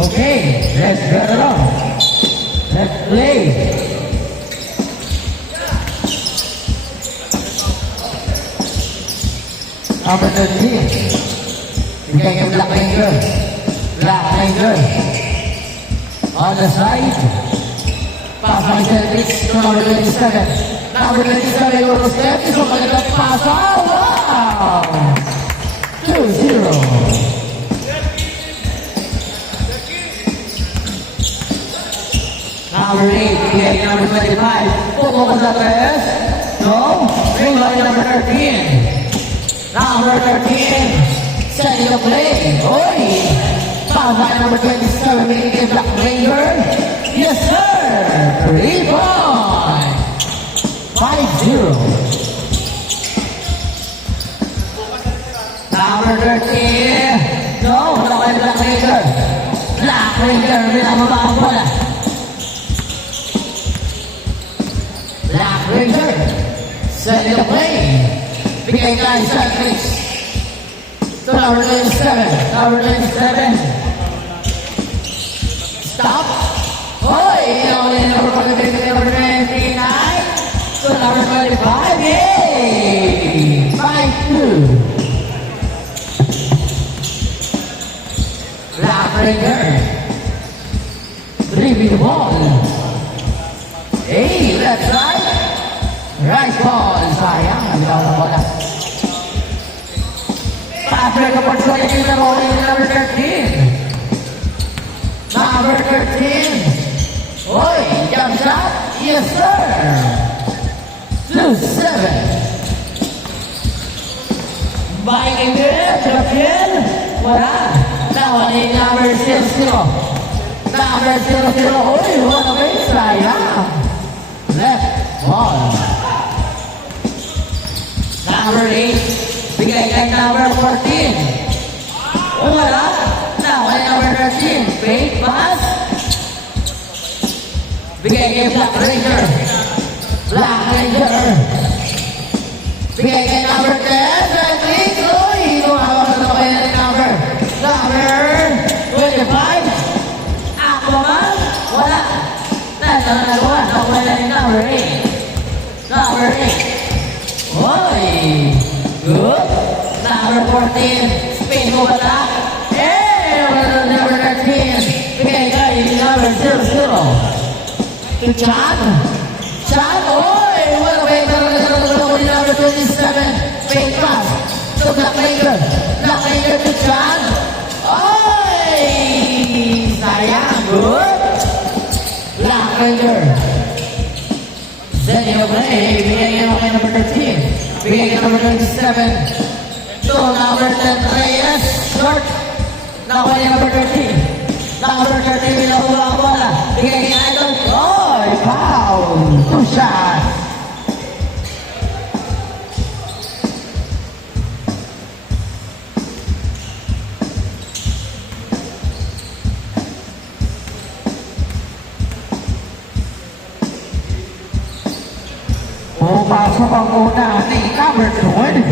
Okay, let's get it on. Let's play. Number 13. Bigay kay Black Ranger. Black Ranger. On the side. Pass by Celtics to number 27. Number 27, Eurostep. So, kanilang pasa. Wow! 2-0. Number 8, bigay number 25. Pupo ko sa 3. No. Bring by number 13. Number 13. Setting the play. Oy! Foul by number 27, bigay kay Black Ranger. Yes, sir! 3 points. 5-0. Number 13. No, wala kay Black Ranger. Black Ranger, binababa ang bola. Black Ranger, setting the play. Bigay kay Celtics. To number 27. Number 27. Stop. Hoy! Only number 29. To number 25. Yay! 5-2. Black Ranger. Dribbling ball. Hey, that's right. Right ball. Sayang. Nagdaw na bola. Patrick Oportunity in the ball in number 13. Number 13. Oy, jump shot. Yes, sir. 2-7. Biking good. Drop-in. Wala. Now, number 0-0. Number 0-0. Oy, what a base. Sayang. Left ball. Number 8. Bigay kay number 14. Wala. Now ay number 13. Fake pass. Bigay kay Black Ranger. Black Ranger. Bigay kay number 10. Celtics. Uy, lumawag na ito kaya ni number 25. Aquaman. Wala. Nasa nagawa. Nakuha ni number 8. Number 8. Uy. Good. Number 14. Spin mo ba na? Eh! Wala na number 13. Bigay kay number 0-0. To Chan. Chan. Oy! Wala ba yung number 27? Fake pass. To Black Ranger. Black Ranger to Chan. Oy! Sayang. Good. Black Ranger. Setting the play. Bigay kay number 13. Bigay number 27. To number 10, Reyes. Short. Nakuha niya number 13. Number 13, binuhula ang bola. Bigay kay Idol. Oy, foul. 2 shots. Pumasok ang una ni number 25.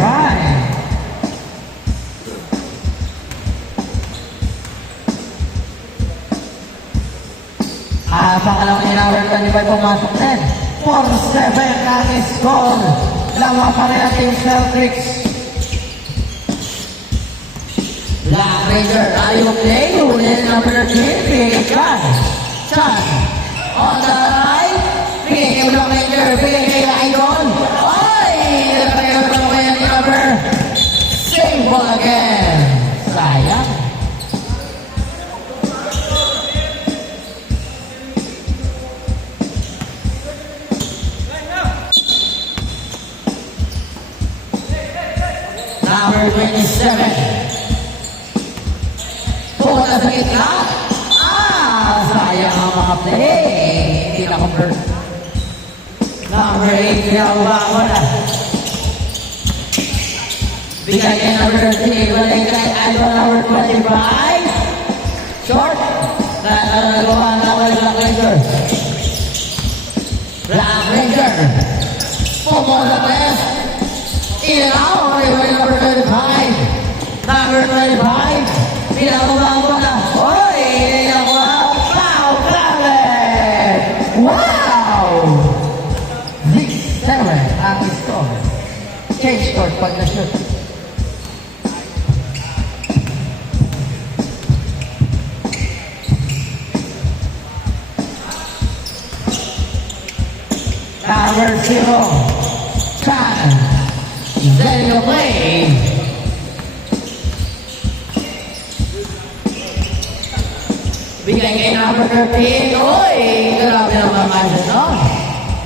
Pangalang ni number 25 pumasok din. 4-7 ang score. Lawa pa rin ang Team Celtics. Black Ranger, ayaw play. Ulit number 13. Bigay Chan. Chan. On the right. Bigay kay Black Ranger. Bigay kay Idol. Ay! Nagkakaroon na kaya ni number. Same ball again. Sayang. Number 27. Pumunta sa gitna. Sayang ang mga play. Hindi na convert. Number 8. Kinabawa na. Bigay kay number 13. Balik kay Idol number 25. Short. Nagawa na wala Black Ranger. Black Ranger. Pumunta sa press. In and out, number 25. Number 25. Pinababa mo na. Oy! record pag na-shoot. Number 0, Chan. Then you play. Bigay kay number 13. Uy, grabe naman kasi, no?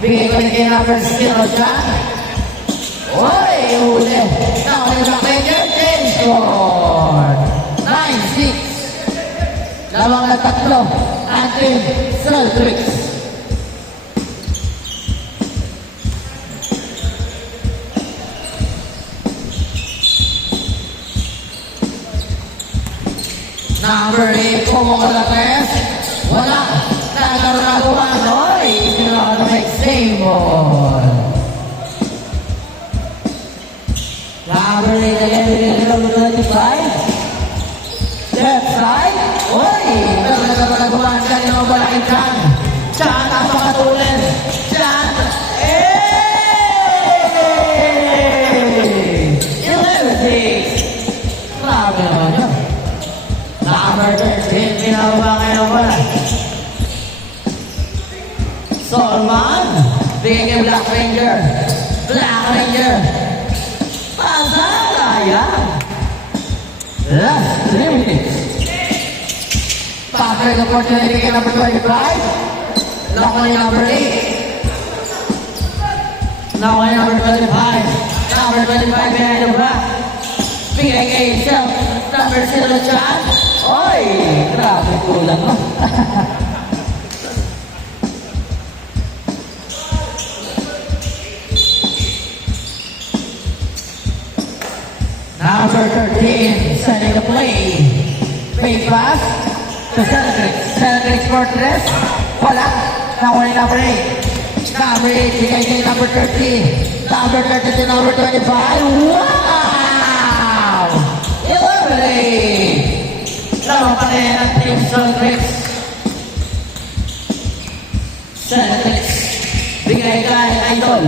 Bigay ko kay number 0, Chan. Uy, huli. Now, the Ranger change score. 9-6. Lamang na tatlo. Ating Celtics. Number 8, kumuha na test. Wala. Nagkaroon na gumano. Ginawa na may same ball. Number 8 again, number 25. Left side. Uy! Nagkaroon na gumano. Kanina mo balaking Chan. Chan, napakatulin. Chan. 11-6. Grabe naman yun. Number 13, pinababa kayo pala. Solman, bigay kay Black Ranger. Black Ranger. Pasala yan. Last 3 minutes. Patrick opportunity kay number 25. Lock on number 8. Lock on number 25. Number 25 behind the back. Bigay kay Self. Number 0, Chan. Oy! Grabe kulang mo. Number 13, setting the play. Fake pass to Celtics. Celtics Fortress. Wala. Nakuha ni number 8. Number 8, bigay kay number 13. Number 13 to number 25. Wow! 11-8. Lamang pa rin ang Team Celtics. Celtics. Bigay kay Idol.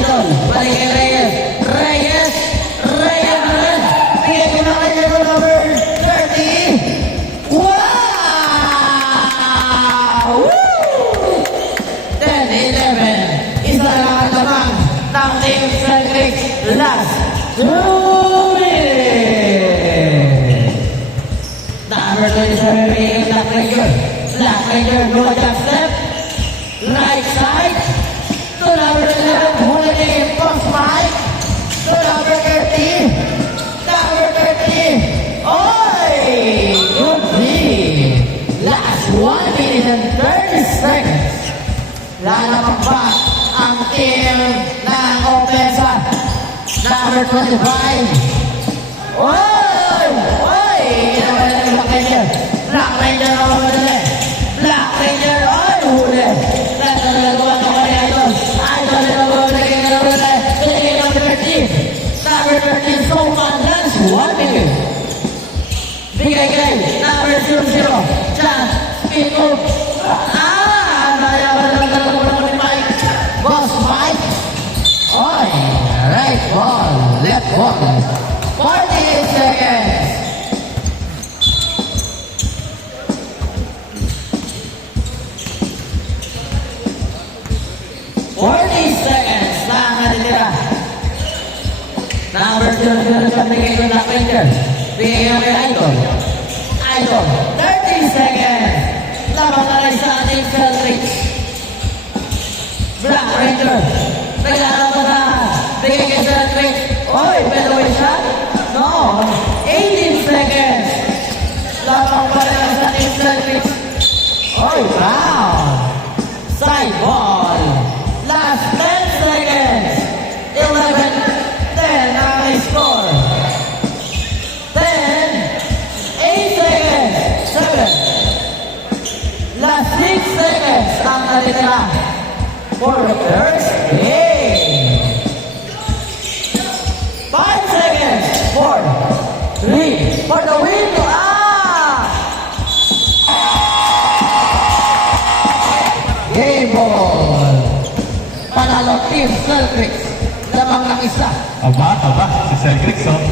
Idol. Balik kay Reyes. Reyes. Reyes. Reyes. Bigay ko na kay number 30. Wow! Woo! 10-11. Isa lang ang lamang ng Team Celtics. Last 2 minutes. Number 27, bigay Black Ranger. Black Ranger, no jump step. Right side. To number 11, holding post Mike. To number 13. Number 13. Oy! Good lead. Last 1 minute and 30 seconds. Lalaman pa ang team ng Opensa. Number 25. Oy! Oy! Black Ranger. Black Ranger ako madali. Black Ranger. Oy! Huli. Lahat na nagawa ko kay Idol. Idol na nagawa na kay number 9. Pinigay number 13. Number 13. So man. Last 1 minute. Bigay kay number 00. Chan. Speed move. Boss Mike. Oy. Right ball. Left ball. 48 seconds. Lang natitira. Number 2, bigay ko Black Ranger. Bigay ko kay Idol. Idol, 30 seconds. Lamang na rin sa ating Celtics. Black Ranger. Naglalaban na. Bigay kay Celtics. Oy, fadeaway shot? No. 18 seconds. Lamang pa rin sa ating Celtics. Oy, wow. Side ball. Last 10 seconds. 11-10 ang score. 10, 8 seconds, 7. Last 6 seconds ang natitira for the first game. 5 seconds, 4, 3, for the win. Game ball. Panalo Team Celtics. lamang ng isa. Aba, si Sir Griggs, oh.